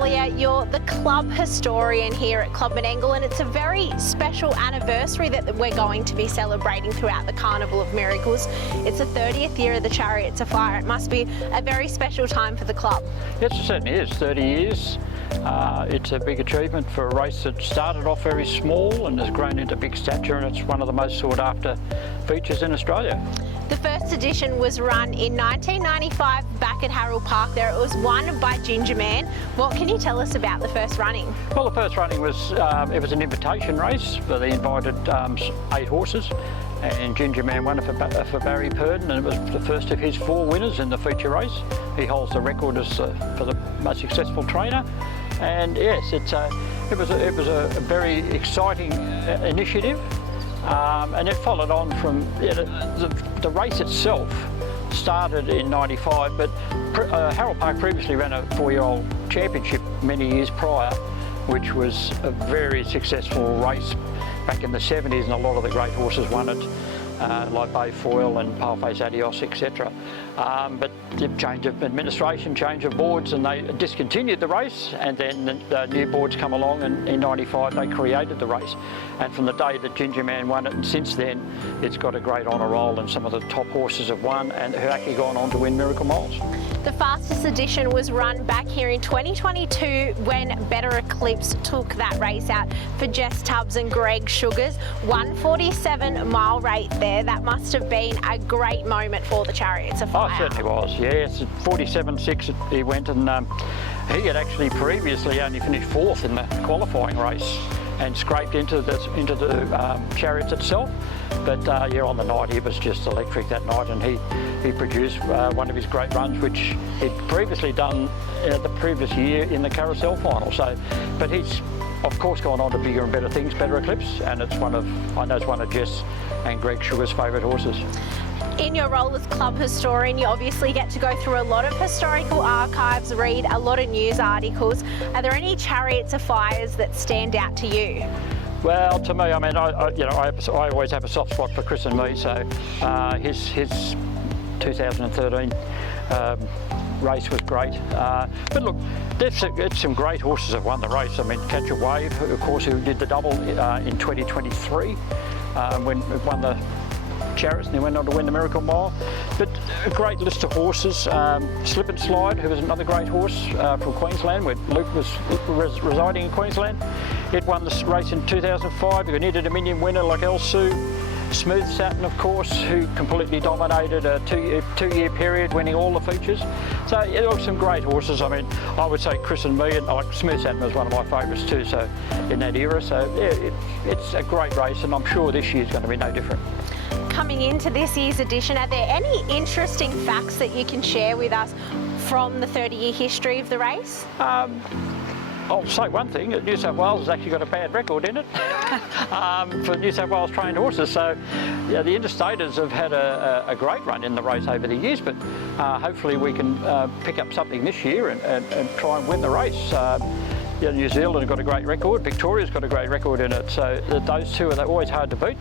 Collier, you're the club historian here at Club Menangle, and it's a very special anniversary that we're going to be celebrating throughout the Carnival of Miracles. It's the 30th year of the Chariots of Fire. It must be a very special time for the club. Yes, it certainly is. 30 years. It's a big achievement for a race that started off very small and has grown into big stature, and it's one of the most sought after features in Australia. The first edition was run in 1995 back at Harold Park there. It was won by Ginger Man. What can you tell us about the first running? Well, the first running was, it was an invitation race where they invited 8 horses, and Ginger Man won it for Barry Purdon, and it was the first of his 4 winners in the feature race. He holds the record as for the most successful trainer. And yes, it was a very exciting initiative. And it followed on from the race itself started in 95, but Harold Park previously ran a 4-year-old championship many years prior, which was a very successful race back in the 70s, and a lot of the great horses won it, like Bayfoyle and Paleface Adios, etc. But the change of administration, change of boards, and they discontinued the race, and then the new boards come along, and in 95 they created the race. And from the day that Ginger Man won it, and since then, it's got a great honour roll, and some of the top horses have won and have actually gone on to win Miracle Miles. The fastest edition was run back here in 2022 when Better Eclipse took that race out for Jess Tubbs and Greg Sugars. 147-mile rate there. That must have been a great moment for the Chariots of Fire. Oh, it certainly was, yes. 47.6 he went, and he had actually previously only finished 4th in the qualifying race and scraped into the Chariots itself. But yeah, on the night he was just electric that night, and he produced one of his great runs, which he'd previously done the previous year in the Carousel final. So, but he's of course gone on to bigger and better things, Better Eclipse, and it's one of Jess and Greg Sugar's favourite horses. In your role as club historian, you obviously get to go through a lot of historical archives, read a lot of news articles. Are there any Chariots of Fires that stand out to you? Well, to me, I mean, I always have a soft spot for Chris and me, so his 2013 race was great. But look, some great horses have won the race. I mean, Catch a Wave, of course, who did the double in 2023, when it won the Chariots, and he went on to win the Miracle Mile. But a great list of horses. Slip and Slide, who was another great horse from Queensland, where Luke was residing in Queensland. It won this race in 2005. You needed a Dominion winner like El Sue. Smooth Satin, of course, who completely dominated a two-year period, winning all the features. So yeah, there were some great horses. I mean, I would say Chris and me, and like Smooth Satin was one of my favourites too. So in that era, so yeah, it's a great race, and I'm sure this year's going to be no different. Coming into this year's edition, are there any interesting facts that you can share with us from the 30-year history of the race? I'll say one thing, New South Wales has actually got a bad record in it for New South Wales trained horses. So yeah, the Interstaters have had a great run in the race over the years, but hopefully we can pick up something this year and try and win the race. Yeah, New Zealand have got a great record, Victoria's got a great record in it, so those two are always hard to beat.